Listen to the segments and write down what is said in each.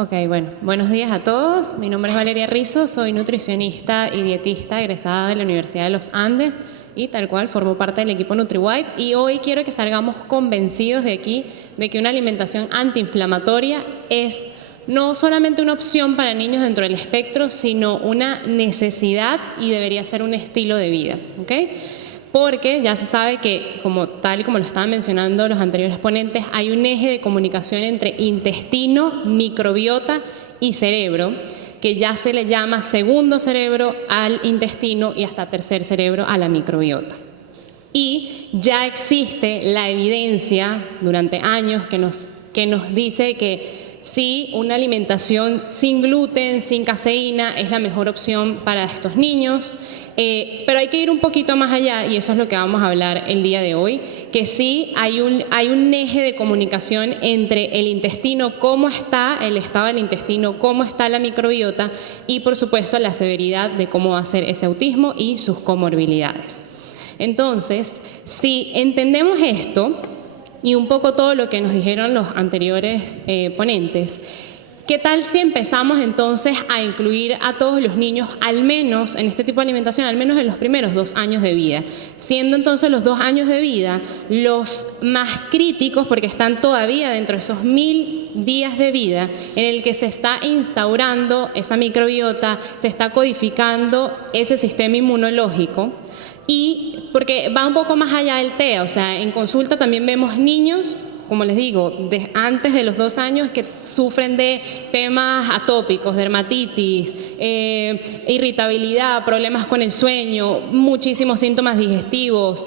Ok, bueno, buenos días a todos. Mi nombre es Valeria Rizzo, soy nutricionista y dietista egresada de la Universidad de los Andes y tal cual formo parte del equipo NutriWide, y hoy quiero que salgamos convencidos de aquí de que una alimentación antiinflamatoria es no solamente una opción para niños dentro del espectro, sino una necesidad y debería ser un estilo de vida, ¿ok? Porque ya se sabe que, tal y como lo estaban mencionando los anteriores ponentes, hay un eje de comunicación entre intestino, microbiota y cerebro, que ya se le llama segundo cerebro al intestino y hasta tercer cerebro a la microbiota. Y ya existe la evidencia durante años que nos dice que sí, una alimentación sin gluten, sin caseína, es la mejor opción para estos niños. Pero hay que ir un poquito más allá, y eso es lo que vamos a hablar el día de hoy, que sí hay un eje de comunicación entre el intestino, cómo está el estado del intestino, cómo está la microbiota y, por supuesto, la severidad de cómo va a ser ese autismo y sus comorbilidades. Entonces, si entendemos esto y un poco todo lo que nos dijeron los anteriores ponentes, ¿qué tal si empezamos entonces a incluir a todos los niños, al menos en este tipo de alimentación, al menos en los primeros 2 años de vida? Siendo entonces los 2 años de vida los más críticos, porque están todavía dentro de esos 1000 días de vida en el que se está instaurando esa microbiota, se está codificando ese sistema inmunológico. Y porque va un poco más allá del TEA, o sea, en consulta también vemos niños, como les digo, antes de los 2 años, que sufren de temas atópicos, dermatitis, irritabilidad, problemas con el sueño, muchísimos síntomas digestivos,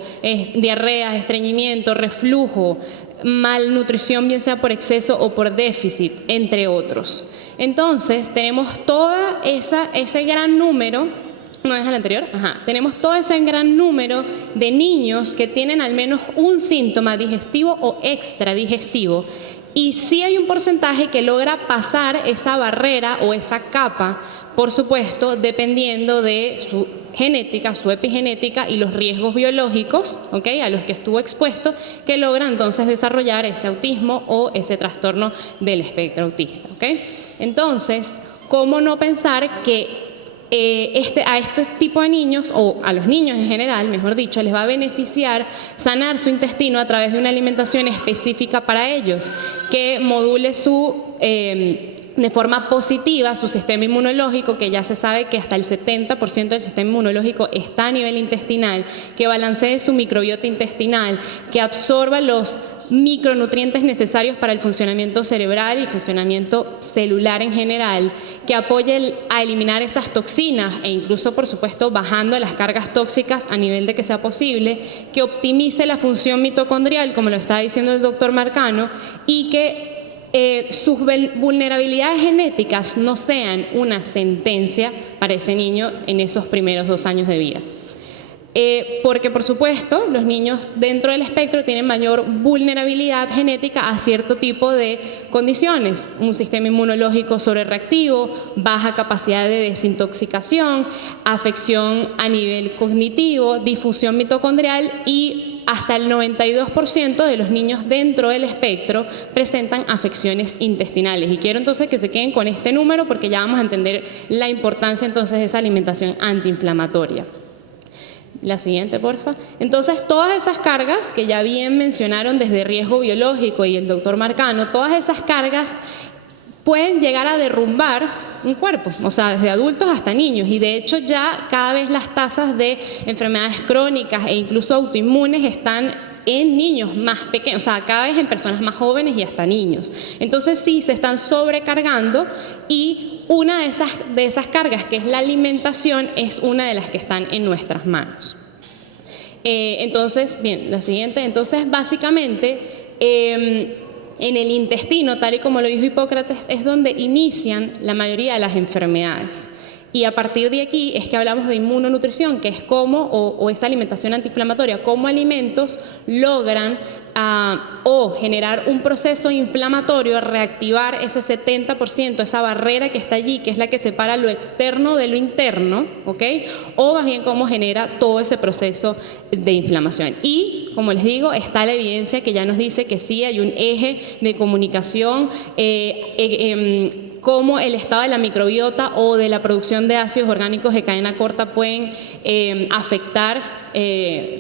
diarrea, estreñimiento, reflujo, malnutrición, bien sea por exceso o por déficit, entre otros. Entonces, tenemos ese gran número. ¿No es el anterior? Tenemos todo ese gran número de niños que tienen al menos un síntoma digestivo o extradigestivo, y sí hay un porcentaje que logra pasar esa barrera o esa capa, por supuesto, dependiendo de su genética, su epigenética y los riesgos biológicos, a los que estuvo expuesto, que logra entonces desarrollar ese autismo o ese trastorno del espectro autista. Entonces, ¿cómo no pensar que a este tipo de niños, o a los niños en general, mejor dicho, les va a beneficiar sanar su intestino a través de una alimentación específica para ellos, que module de forma positiva su sistema inmunológico, que ya se sabe que hasta el 70% del sistema inmunológico está a nivel intestinal, que balancee su microbiota intestinal, que absorba los micronutrientes necesarios para el funcionamiento cerebral y funcionamiento celular en general, que apoye a eliminar esas toxinas e incluso, por supuesto, bajando las cargas tóxicas a nivel de que sea posible, que optimice la función mitocondrial, como lo estaba diciendo el doctor Marcano, y que sus vulnerabilidades genéticas no sean una sentencia para ese niño en esos primeros 2 años de vida. Porque, por supuesto, los niños dentro del espectro tienen mayor vulnerabilidad genética a cierto tipo de condiciones: un sistema inmunológico sobrereactivo, baja capacidad de desintoxicación, afección a nivel cognitivo, difusión mitocondrial, y hasta el 92% de los niños dentro del espectro presentan afecciones intestinales. Y quiero entonces que se queden con este número, porque ya vamos a entender la importancia entonces de esa alimentación antiinflamatoria. La siguiente, porfa. Entonces, todas esas cargas que ya bien mencionaron desde riesgo biológico y el doctor Marcano, todas esas cargas pueden llegar a derrumbar un cuerpo, o sea, desde adultos hasta niños. Y de hecho ya cada vez las tasas de enfermedades crónicas e incluso autoinmunes están en niños más pequeños, o sea, cada vez en personas más jóvenes y hasta niños. Entonces sí, se están sobrecargando, y una de esas cargas, que es la alimentación, es una de las que están en nuestras manos. Entonces, bien, la siguiente. Entonces, básicamente, en el intestino, tal y como lo dijo Hipócrates, es donde inician la mayoría de las enfermedades. Y a partir de aquí es que hablamos de inmunonutrición, que es cómo, o esa alimentación antiinflamatoria, cómo alimentos logran o generar un proceso inflamatorio, reactivar ese 70%, esa barrera que está allí, que es la que separa lo externo de lo interno, o más bien cómo genera todo ese proceso de inflamación. Y, como les digo, está la evidencia que ya nos dice que sí hay un eje de comunicación cómo el estado de la microbiota o de la producción de ácidos orgánicos de cadena corta pueden afectar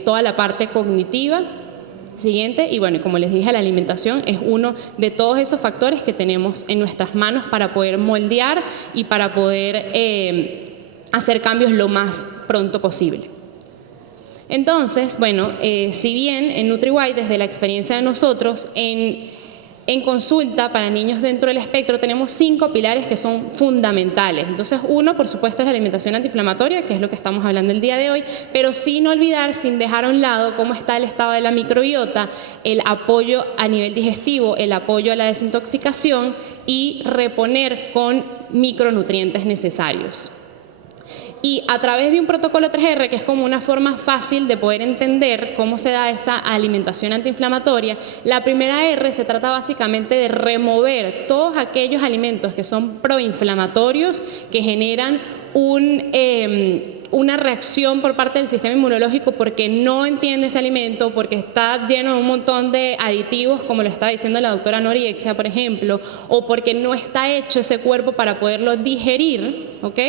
toda la parte cognitiva. Siguiente, y bueno, como les dije, la alimentación es uno de todos esos factores que tenemos en nuestras manos para poder moldear y para poder hacer cambios lo más pronto posible. Entonces, bueno, si bien en NutriWide, desde la experiencia de nosotros, en consulta para niños dentro del espectro tenemos 5 pilares que son fundamentales. Entonces, uno, por supuesto, es la alimentación antiinflamatoria, que es lo que estamos hablando el día de hoy, pero sin olvidar, sin dejar a un lado cómo está el estado de la microbiota, el apoyo a nivel digestivo, el apoyo a la desintoxicación y reponer con micronutrientes necesarios. Y a través de un protocolo 3R, que es como una forma fácil de poder entender cómo se da esa alimentación antiinflamatoria, la primera R se trata básicamente de remover todos aquellos alimentos que son proinflamatorios, que generan una reacción por parte del sistema inmunológico porque no entiende ese alimento, porque está lleno de un montón de aditivos, como lo está diciendo la doctora Noriexia, por ejemplo, o porque no está hecho ese cuerpo para poderlo digerir, ¿ok?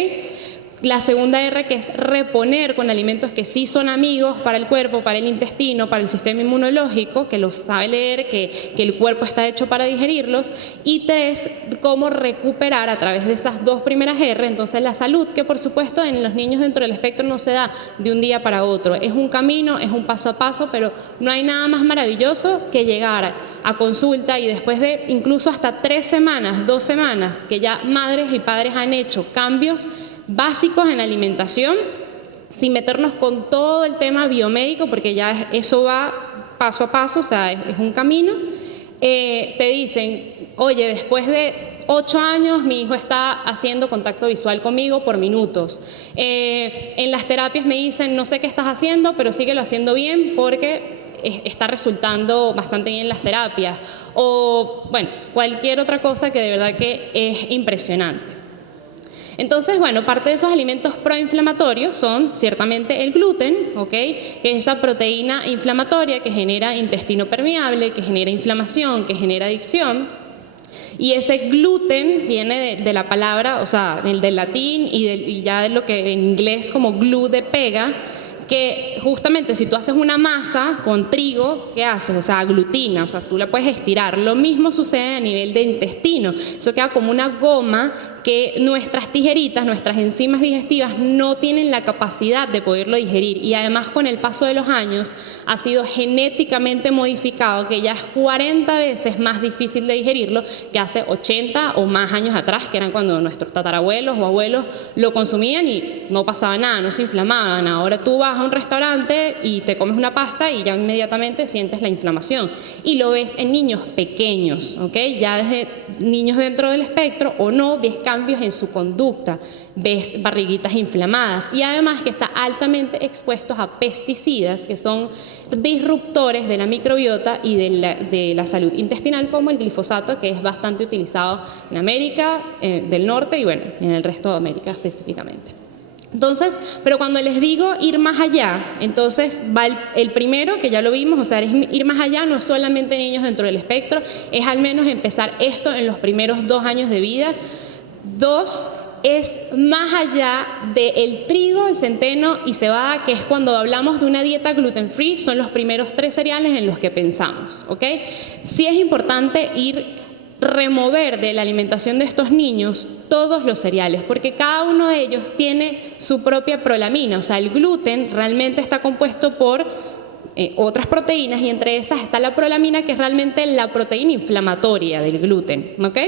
La segunda R, que es reponer con alimentos que sí son amigos para el cuerpo, para el intestino, para el sistema inmunológico, que los sabe leer, que el cuerpo está hecho para digerirlos. Y 3, cómo recuperar a través de esas 2 primeras R, entonces la salud, que por supuesto en los niños dentro del espectro no se da de un día para otro. Es un camino, es un paso a paso, pero no hay nada más maravilloso que llegar a consulta y después de incluso hasta 3 semanas, 2 semanas, que ya madres y padres han hecho cambios básicos en la alimentación, sin meternos con todo el tema biomédico, porque ya eso va paso a paso, o sea, es un camino. Te dicen, oye, después de 8 años mi hijo está haciendo contacto visual conmigo por minutos. En las terapias me dicen, no sé qué estás haciendo, pero síguelo haciendo bien porque está resultando bastante bien las terapias. O, bueno, cualquier otra cosa que de verdad que es impresionante. Entonces, bueno, parte de esos alimentos proinflamatorios son ciertamente el gluten, ¿ok? Que es esa proteína inflamatoria que genera intestino permeable, que genera inflamación, que genera adicción. Y ese gluten viene de la palabra, o sea, del latín y ya de lo que en inglés como glue de pega, que justamente si tú haces una masa con trigo, ¿qué haces? O sea, aglutina, o sea, tú la puedes estirar. Lo mismo sucede a nivel de intestino. Eso queda como una goma que nuestras tijeritas, nuestras enzimas digestivas no tienen la capacidad de poderlo digerir, y además con el paso de los años ha sido genéticamente modificado, que ya es 40 veces más difícil de digerirlo que hace 80 o más años atrás, que eran cuando nuestros tatarabuelos o abuelos lo consumían y no pasaba nada, no se inflamaban. Ahora tú vas a un restaurante y te comes una pasta y ya inmediatamente sientes la inflamación, y lo ves en niños pequeños, ¿ok? Ya desde niños dentro del espectro o no, ves cambios en su conducta, ves barriguitas inflamadas, y además que está altamente expuestos a pesticidas que son disruptores de la microbiota y de la salud intestinal, como el glifosato, que es bastante utilizado en América del Norte y bueno, en el resto de América específicamente. Entonces, pero cuando les digo ir más allá, entonces va el primero, que ya lo vimos, o sea, es ir más allá, no es solamente niños dentro del espectro, es al menos empezar esto en los primeros 2 años de vida. 2, es más allá del trigo, el centeno y cebada, que es cuando hablamos de una dieta gluten free, son los primeros 3 cereales en los que pensamos, ¿ok? Sí es importante remover de la alimentación de estos niños todos los cereales, porque cada uno de ellos tiene su propia prolamina, o sea, el gluten realmente está compuesto por otras proteínas, y entre esas está la prolamina, que es realmente la proteína inflamatoria del gluten, ¿ok?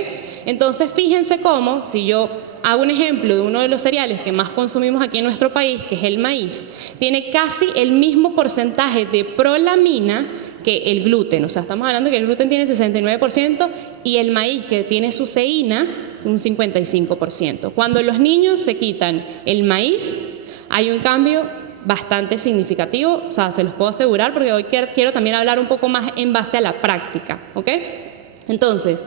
Entonces, fíjense cómo, si yo hago un ejemplo de uno de los cereales que más consumimos aquí en nuestro país, que es el maíz, tiene casi el mismo porcentaje de prolamina que el gluten. O sea, estamos hablando que el gluten tiene 69% y el maíz, que tiene su ceína, un 55%. Cuando los niños se quitan el maíz, hay un cambio bastante significativo, o sea, se los puedo asegurar, porque hoy quiero también hablar un poco más en base a la práctica, ¿ok? Entonces,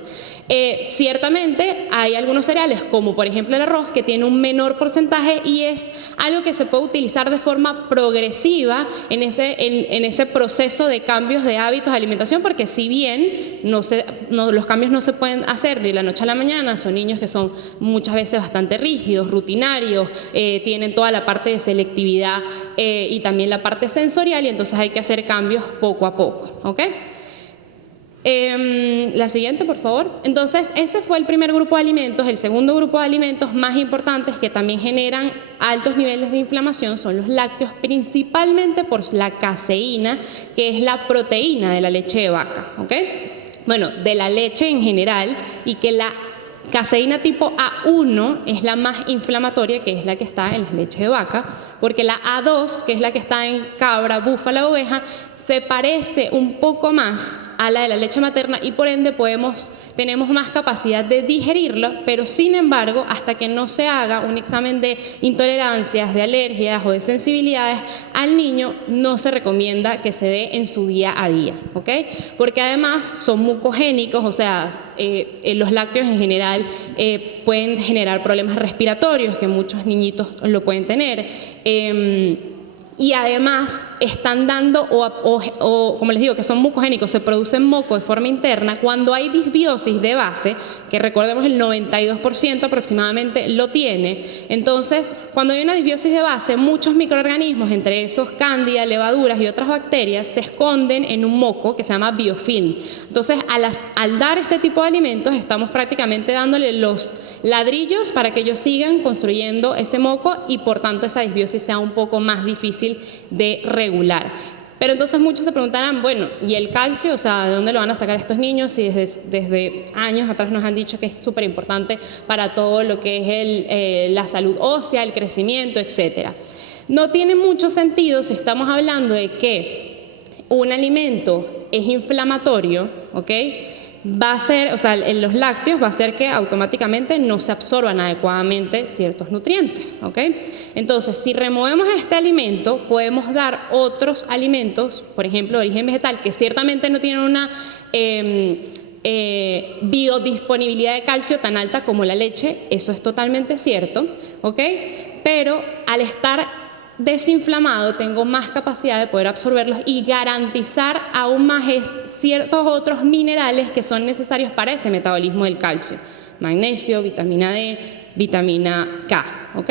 Ciertamente hay algunos cereales, como por ejemplo el arroz, que tiene un menor porcentaje y es algo que se puede utilizar de forma progresiva en ese proceso de cambios de hábitos de alimentación, porque si bien los cambios no se pueden hacer de la noche a la mañana, son niños que son muchas veces bastante rígidos, rutinarios, tienen toda la parte de selectividad y también la parte sensorial, y entonces hay que hacer cambios poco a poco, ¿ok? La siguiente, por favor. Entonces, ese fue el primer grupo de alimentos. El segundo grupo de alimentos más importantes que también generan altos niveles de inflamación son los lácteos, principalmente por la caseína, que es la proteína de la leche de vaca, ¿ok? Bueno, de la leche en general, y que la caseína tipo A1 es la más inflamatoria, que es la que está en la leche de vaca, porque la A2, que es la que está en cabra, búfala, oveja, se parece un poco más a la de la leche materna y por ende tenemos más capacidad de digerirlo, pero sin embargo, hasta que no se haga un examen de intolerancias, de alergias o de sensibilidades, al niño no se recomienda que se dé en su día a día, ¿ok? Porque además son mucogénicos, o sea, los lácteos en general pueden generar problemas respiratorios, que muchos niñitos lo pueden tener. Y además están dando, o como les digo, que son mucogénicos, se producen moco de forma interna. Cuando hay disbiosis de base, que recordemos el 92% aproximadamente lo tiene, entonces cuando hay una disbiosis de base, muchos microorganismos, entre esos cándida, levaduras y otras bacterias, se esconden en un moco que se llama biofilm. Entonces al dar este tipo de alimentos estamos prácticamente dándole los ladrillos para que ellos sigan construyendo ese moco y por tanto esa disbiosis sea un poco más difícil de regular. Pero entonces muchos se preguntarán, bueno, ¿y el calcio? O sea, ¿de dónde lo van a sacar estos niños? Si desde años atrás nos han dicho que es súper importante para todo lo que es la salud ósea, el crecimiento, etc. No tiene mucho sentido si estamos hablando de que un alimento es inflamatorio, ¿ok? Va a ser, o sea, en los lácteos va a hacer que automáticamente no se absorban adecuadamente ciertos nutrientes, ¿ok? Entonces, si removemos este alimento, podemos dar otros alimentos, por ejemplo, de origen vegetal, que ciertamente no tienen una biodisponibilidad de calcio tan alta como la leche, eso es totalmente cierto, ¿ok? Pero al estar desinflamado tengo más capacidad de poder absorberlos y garantizar aún más ciertos otros minerales que son necesarios para ese metabolismo del calcio: magnesio, vitamina D, vitamina K, ¿ok?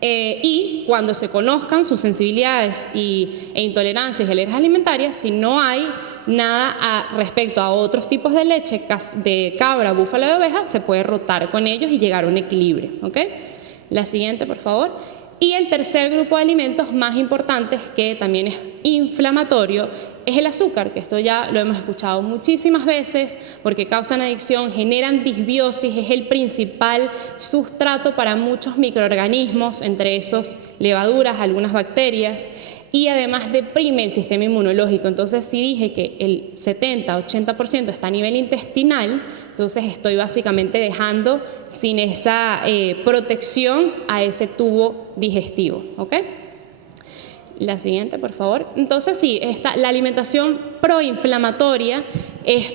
Y cuando se conozcan sus sensibilidades e intolerancias y alergias alimentarias, si no hay nada respecto a otros tipos de leche, de cabra, búfala, de oveja, se puede rotar con ellos y llegar a un equilibrio, ¿ok? La siguiente, por favor. Y el tercer grupo de alimentos más importantes, que también es inflamatorio, es el azúcar, que esto ya lo hemos escuchado muchísimas veces porque causan adicción, generan disbiosis, es el principal sustrato para muchos microorganismos, entre esos levaduras, algunas bacterias, y además deprime el sistema inmunológico. Entonces, si dije que el 70-80% está a nivel intestinal, entonces estoy básicamente dejando sin esa protección a ese tubo digestivo, ¿ok? La siguiente, por favor. Entonces, sí, la alimentación proinflamatoria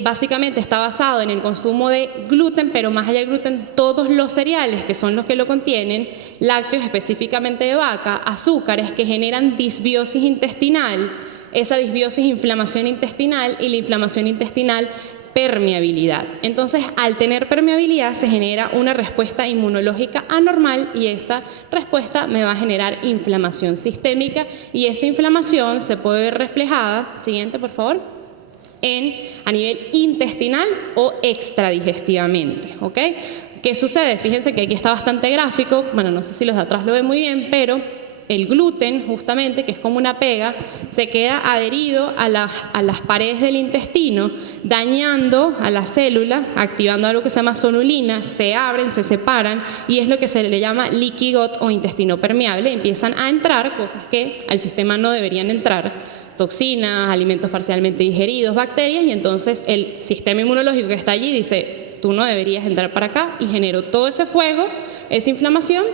básicamente está basado en el consumo de gluten, pero más allá del gluten, todos los cereales, que son los que lo contienen, lácteos específicamente de vaca, azúcares que generan disbiosis intestinal, esa disbiosis, inflamación intestinal, y la inflamación intestinal, permeabilidad. Entonces, al tener permeabilidad se genera una respuesta inmunológica anormal y esa respuesta me va a generar inflamación sistémica, y esa inflamación se puede ver reflejada, siguiente por favor, a nivel intestinal o extradigestivamente, ¿ok? ¿Qué sucede? Fíjense que aquí está bastante gráfico, bueno, no sé si los de atrás lo ven muy bien, pero el gluten, justamente, que es como una pega, se queda adherido a las paredes del intestino, dañando a la célula, activando algo que se llama sonulina, se abren, se separan, y es lo que se le llama leaky gut o intestino permeable. Empiezan a entrar cosas que al sistema no deberían entrar, toxinas, alimentos parcialmente digeridos, bacterias, y entonces el sistema inmunológico que está allí dice, tú no deberías entrar para acá, y generó todo ese fuego, esa inflamación,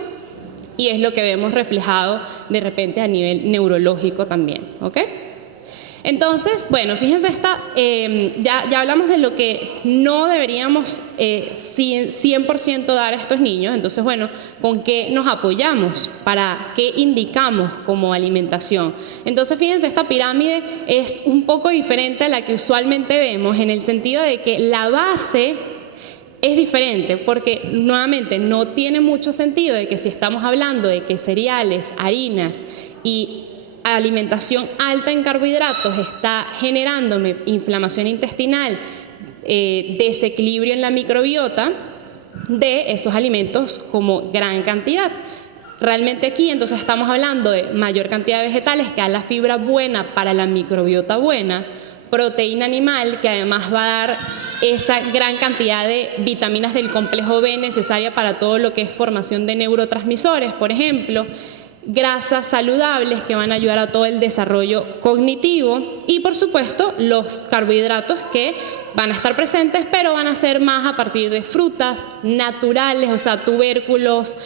y es lo que vemos reflejado de repente a nivel neurológico también, ¿ok? Entonces, bueno, fíjense ya hablamos de lo que no deberíamos 100% dar a estos niños. Entonces, bueno, ¿con qué nos apoyamos? ¿Para qué indicamos como alimentación? Entonces, fíjense, esta pirámide es un poco diferente a la que usualmente vemos, en el sentido de que la base es diferente, porque nuevamente no tiene mucho sentido de que si estamos hablando de que cereales, harinas y alimentación alta en carbohidratos está generándome inflamación intestinal, desequilibrio en la microbiota de esos alimentos como gran cantidad. Realmente aquí entonces estamos hablando de mayor cantidad de vegetales que da la fibra buena para la microbiota buena, proteína animal que además va a dar esa gran cantidad de vitaminas del complejo B necesaria para todo lo que es formación de neurotransmisores, por ejemplo, grasas saludables que van a ayudar a todo el desarrollo cognitivo y, por supuesto, los carbohidratos que van a estar presentes, pero van a ser más a partir de frutas naturales, o sea, tubérculos,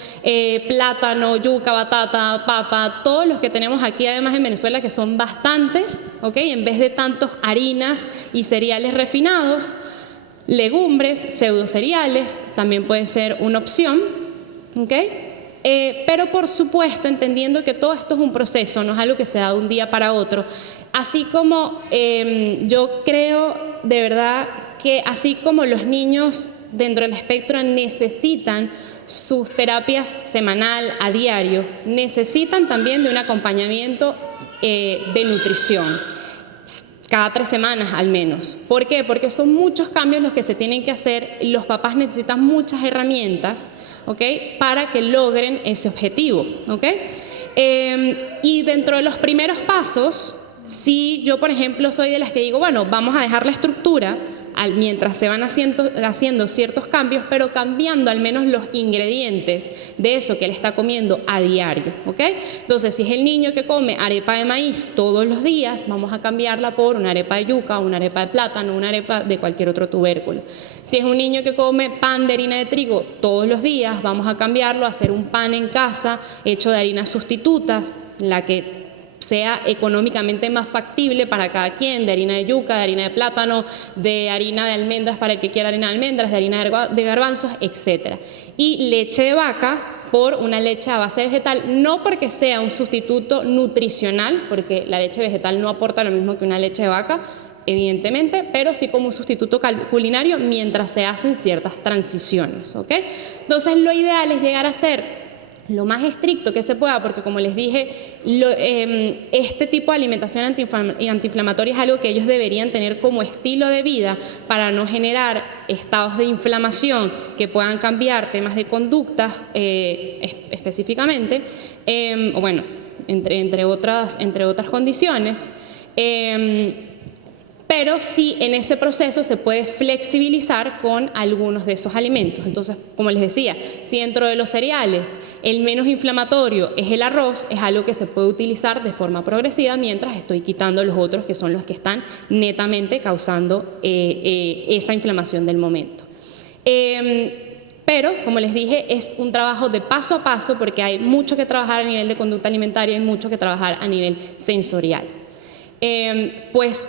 plátano, yuca, batata, papa, todos los que tenemos aquí además en Venezuela, que son bastantes, ¿ok? En vez de tantos harinas y cereales refinados, legumbres, pseudocereales, también puede ser una opción, ¿ok? Pero por supuesto, entendiendo que todo esto es un proceso, no es algo que se da de un día para otro, así como yo creo de verdad que así como los niños dentro del espectro necesitan sus terapias semanal a diario, necesitan también de un acompañamiento de nutrición, cada 3 semanas al menos. ¿Por qué? Porque son muchos cambios los que se tienen que hacer, los papás necesitan muchas herramientas, ¿ok? Para que logren ese objetivo, ¿ok? Y dentro de los primeros pasos, si yo, por ejemplo, soy de las que digo, bueno, vamos a dejar la estructura mientras se van haciendo ciertos cambios, pero cambiando al menos los ingredientes de eso que él está comiendo a diario, ¿ok? Entonces, si es el niño que come arepa de maíz todos los días, vamos a cambiarla por una arepa de yuca, una arepa de plátano, una arepa de cualquier otro tubérculo. Si es un niño que come pan de harina de trigo todos los días, vamos a cambiarlo a hacer un pan en casa hecho de harinas sustitutas, la que sea económicamente más factible para cada quien, de harina de yuca, de harina de plátano, de harina de almendras para el que quiera harina de almendras, de harina de garbanzos, etc. Y leche de vaca por una leche a base vegetal, no porque sea un sustituto nutricional, porque la leche vegetal no aporta lo mismo que una leche de vaca, evidentemente, pero sí como un sustituto culinario mientras se hacen ciertas transiciones, ¿ok? Entonces lo ideal es llegar a ser lo más estricto que se pueda, porque como les dije, este tipo de alimentación antiinflamatoria es algo que ellos deberían tener como estilo de vida para no generar estados de inflamación que puedan cambiar temas de conductas específicamente, o bueno, entre otras condiciones. Pero sí en ese proceso se puede flexibilizar con algunos de esos alimentos. Entonces, como les decía, si dentro de los cereales el menos inflamatorio es el arroz, es algo que se puede utilizar de forma progresiva mientras estoy quitando los otros que son los que están netamente causando esa inflamación del momento. Pero, como les dije, es un trabajo de paso a paso porque hay mucho que trabajar a nivel de conducta alimentaria y mucho que trabajar a nivel sensorial. Pues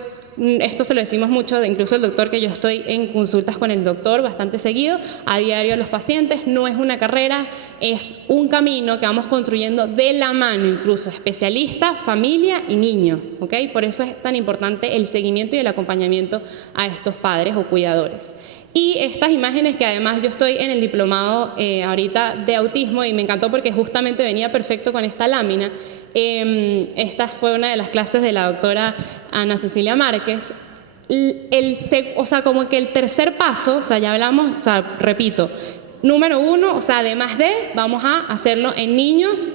esto se lo decimos mucho, incluso el doctor, que yo estoy en consultas con el doctor bastante seguido, a diario a los pacientes, no es una carrera, es un camino que vamos construyendo de la mano, incluso especialista, familia y niño, ¿ok? Por eso es tan importante el seguimiento y el acompañamiento a estos padres o cuidadores. Y estas imágenes, que además yo estoy en el diplomado ahorita de autismo y me encantó porque justamente venía perfecto con esta lámina. Esta fue una de las clases de la doctora Ana Cecilia Márquez. O sea, como que el tercer paso, o sea, ya hablamos, o sea, repito, número 1, o sea, además de, vamos a hacerlo en niños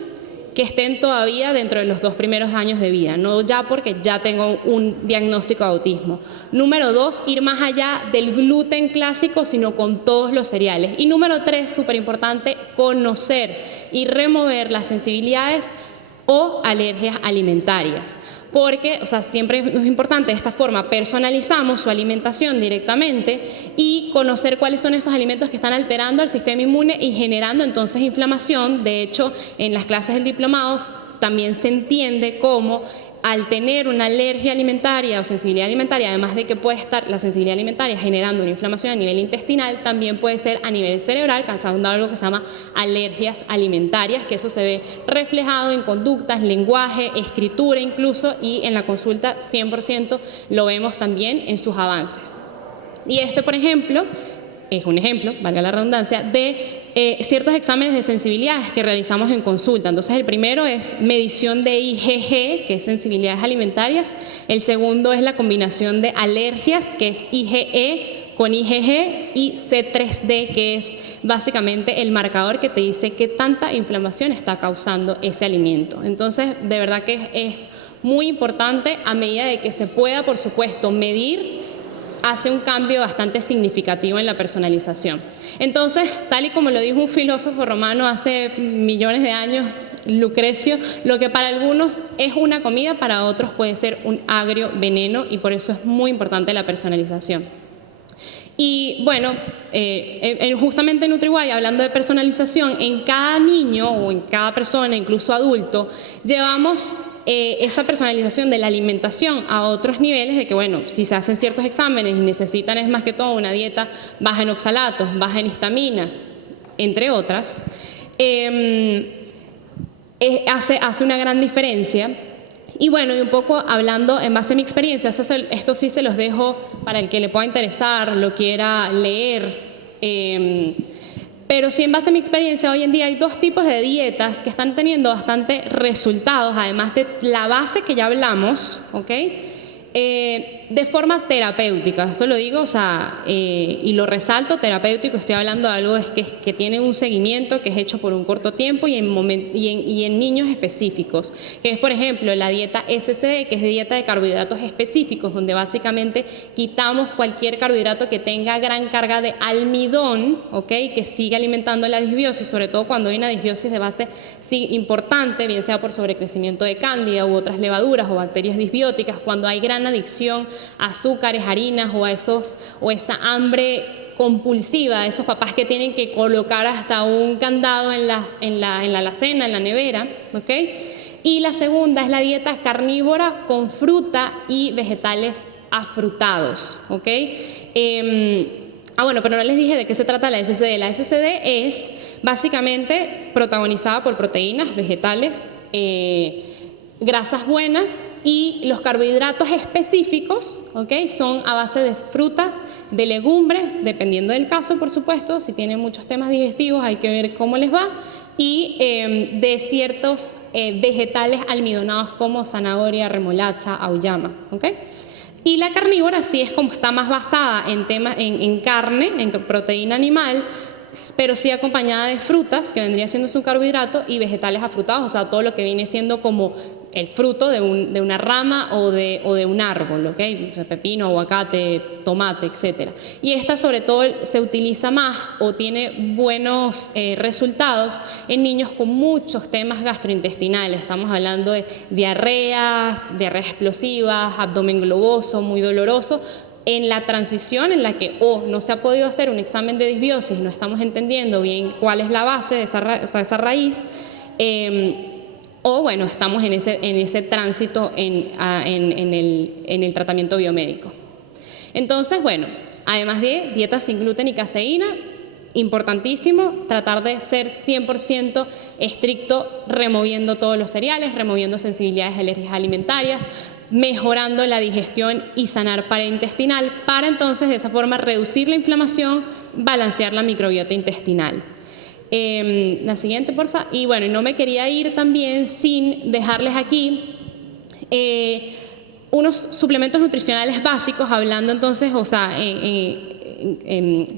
que estén todavía dentro de los 2 primeros años de vida, no ya porque ya tengo un diagnóstico de autismo. Número 2, ir más allá del gluten clásico, sino con todos los cereales. Y número 3, súper importante, conocer y remover las sensibilidades o alergias alimentarias. Porque, o sea, siempre es importante, de esta forma personalizamos su alimentación directamente y conocer cuáles son esos alimentos que están alterando el sistema inmune y generando entonces inflamación. De hecho, en las clases del diplomado también se entiende cómo al tener una alergia alimentaria o sensibilidad alimentaria, además de que puede estar la sensibilidad alimentaria generando una inflamación a nivel intestinal, también puede ser a nivel cerebral, causando algo que se llama alergias alimentarias, que eso se ve reflejado en conductas, lenguaje, escritura incluso, y en la consulta 100% lo vemos también en sus avances. Y por ejemplo, es un ejemplo, valga la redundancia, de ciertos exámenes de sensibilidades que realizamos en consulta. Entonces, el primero es medición de IgG, que es sensibilidades alimentarias. El segundo es la combinación de alergias, que es IgE con IgG, y C3D, que es básicamente el marcador que te dice qué tanta inflamación está causando ese alimento. Entonces, de verdad que es muy importante, a medida de que se pueda, por supuesto, medir, hace un cambio bastante significativo en la personalización. Entonces, tal y como lo dijo un filósofo romano hace millones de años, Lucrecio, lo que para algunos es una comida, para otros puede ser un agrio veneno, y por eso es muy importante la personalización. Y bueno, justamente en NutriWay, hablando de personalización, en cada niño o en cada persona, incluso adulto, llevamos esa personalización de la alimentación a otros niveles, de que bueno, si se hacen ciertos exámenes y necesitan, es más que todo una dieta baja en oxalatos, baja en histaminas, entre otras, hace una gran diferencia. Y bueno, y un poco hablando en base a mi experiencia, esto sí se los dejo para el que le pueda interesar, lo quiera leer, pero sí, en base a mi experiencia, hoy en día hay dos tipos de dietas que están teniendo bastante resultados, además de la base que ya hablamos, ¿ok? De forma terapéutica. Esto lo digo, o sea, y lo resalto, terapéutico, estoy hablando de algo que tiene un seguimiento, que es hecho por un corto tiempo y en niños específicos, que es, por ejemplo, la dieta SCD, que es de dieta de carbohidratos específicos, donde básicamente quitamos cualquier carbohidrato que tenga gran carga de almidón, ¿ok? Que sigue alimentando la disbiosis, sobre todo cuando hay una disbiosis de base importante, bien sea por sobrecrecimiento de cándida u otras levaduras o bacterias disbióticas, cuando hay gran adicción a azúcares, harinas o esa hambre compulsiva, esos papás que tienen que colocar hasta un candado en la alacena, en la nevera, ¿ok? Y la segunda es la dieta carnívora con fruta y vegetales afrutados, ¿ok? Bueno, pero no les dije de qué se trata la SCD. La SCD es básicamente protagonizada por proteínas, vegetales, grasas buenas, y los carbohidratos específicos, ¿okay? Son a base de frutas, de legumbres, dependiendo del caso, por supuesto. Si tienen muchos temas digestivos hay que ver cómo les va, y de ciertos vegetales almidonados como zanahoria, remolacha, auyama, ¿okay? Y la carnívora sí es como está más basada en carne, en proteína animal, pero sí acompañada de frutas, que vendría siendo su carbohidrato, y vegetales afrutados, o sea, todo lo que viene siendo como el fruto de una rama o de un árbol, ¿ok? Pepino, aguacate, tomate, etc. Y esta sobre todo se utiliza más o tiene buenos resultados en niños con muchos temas gastrointestinales. Estamos hablando de diarreas explosivas, abdomen globoso, muy doloroso, en la transición en la que no se ha podido hacer un examen de disbiosis, no estamos entendiendo bien cuál es la base de esa raíz, o bueno, estamos en ese tránsito en el tratamiento biomédico. Entonces, bueno, además de dieta sin gluten y caseína, importantísimo tratar de ser 100% estricto, removiendo todos los cereales, removiendo sensibilidades, alergias alimentarias, mejorando la digestión y sanar paraintestinal, para entonces de esa forma reducir la inflamación, balancear la microbiota intestinal. La siguiente, porfa. Y bueno, no me quería ir también sin dejarles aquí unos suplementos nutricionales básicos, hablando entonces, o sea,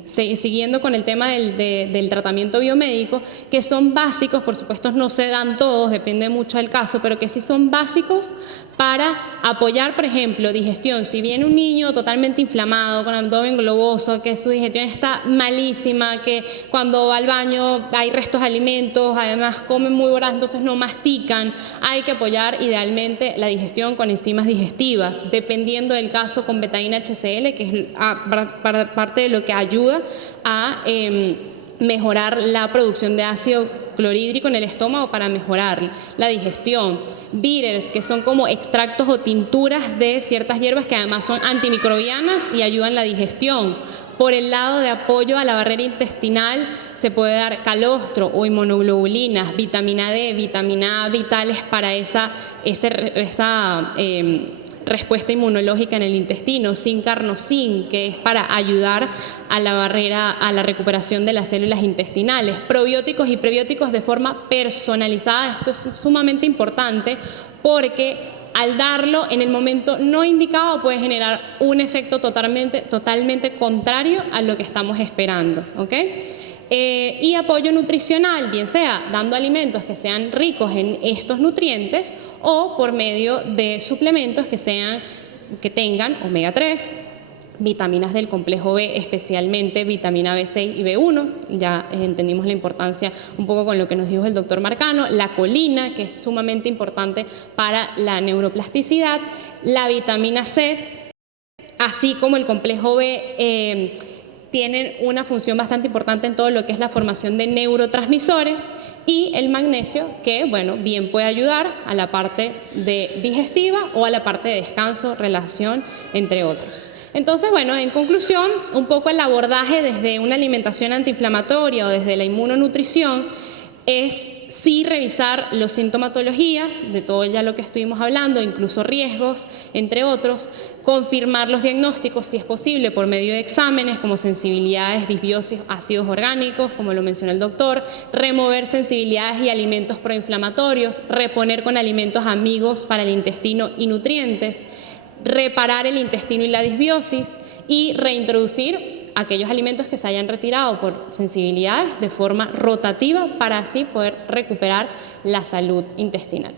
siguiendo con el tema del tratamiento biomédico, que son básicos, por supuesto no se dan todos, depende mucho del caso, pero que sí son básicos para apoyar, por ejemplo, digestión. Si viene un niño totalmente inflamado, con abdomen globoso, que su digestión está malísima, que cuando va al baño hay restos de alimentos, además comen muy voraz, entonces no mastican, hay que apoyar idealmente la digestión con enzimas digestivas, dependiendo del caso con betaína HCl, que es parte de lo que ayuda a mejorar la producción de ácido clorhídrico en el estómago para mejorar la digestión. Bitters, que son como extractos o tinturas de ciertas hierbas que además son antimicrobianas y ayudan la digestión. Por el lado de apoyo a la barrera intestinal se puede dar calostro o inmunoglobulinas, vitamina D, vitamina A, vitales para esa respuesta inmunológica en el intestino. Zinc carnosin, que es para ayudar a la barrera, a la recuperación de las células intestinales. Probióticos y prebióticos de forma personalizada. Esto es sumamente importante porque al darlo en el momento no indicado puede generar un efecto totalmente contrario a lo que estamos esperando, ¿ok? Y apoyo nutricional, bien sea dando alimentos que sean ricos en estos nutrientes o por medio de suplementos que tengan omega 3, vitaminas del complejo B, especialmente vitamina B6 y B1, ya entendimos la importancia un poco con lo que nos dijo el doctor Marcano, la colina, que es sumamente importante para la neuroplasticidad, la vitamina C, así como el complejo B, tienen una función bastante importante en todo lo que es la formación de neurotransmisores, y el magnesio, que bueno, bien puede ayudar a la parte digestiva o a la parte de descanso, relajación, entre otros. Entonces, bueno, en conclusión, un poco el abordaje desde una alimentación antiinflamatoria o desde la inmunonutrición es sí revisar la sintomatología de todo ya lo que estuvimos hablando, incluso riesgos, entre otros, confirmar los diagnósticos si es posible por medio de exámenes como sensibilidades, disbiosis, ácidos orgánicos, como lo mencionó el doctor, remover sensibilidades y alimentos proinflamatorios, reponer con alimentos amigos para el intestino y nutrientes, reparar el intestino y la disbiosis y reintroducir aquellos alimentos que se hayan retirado por sensibilidades de forma rotativa para así poder recuperar la salud intestinal.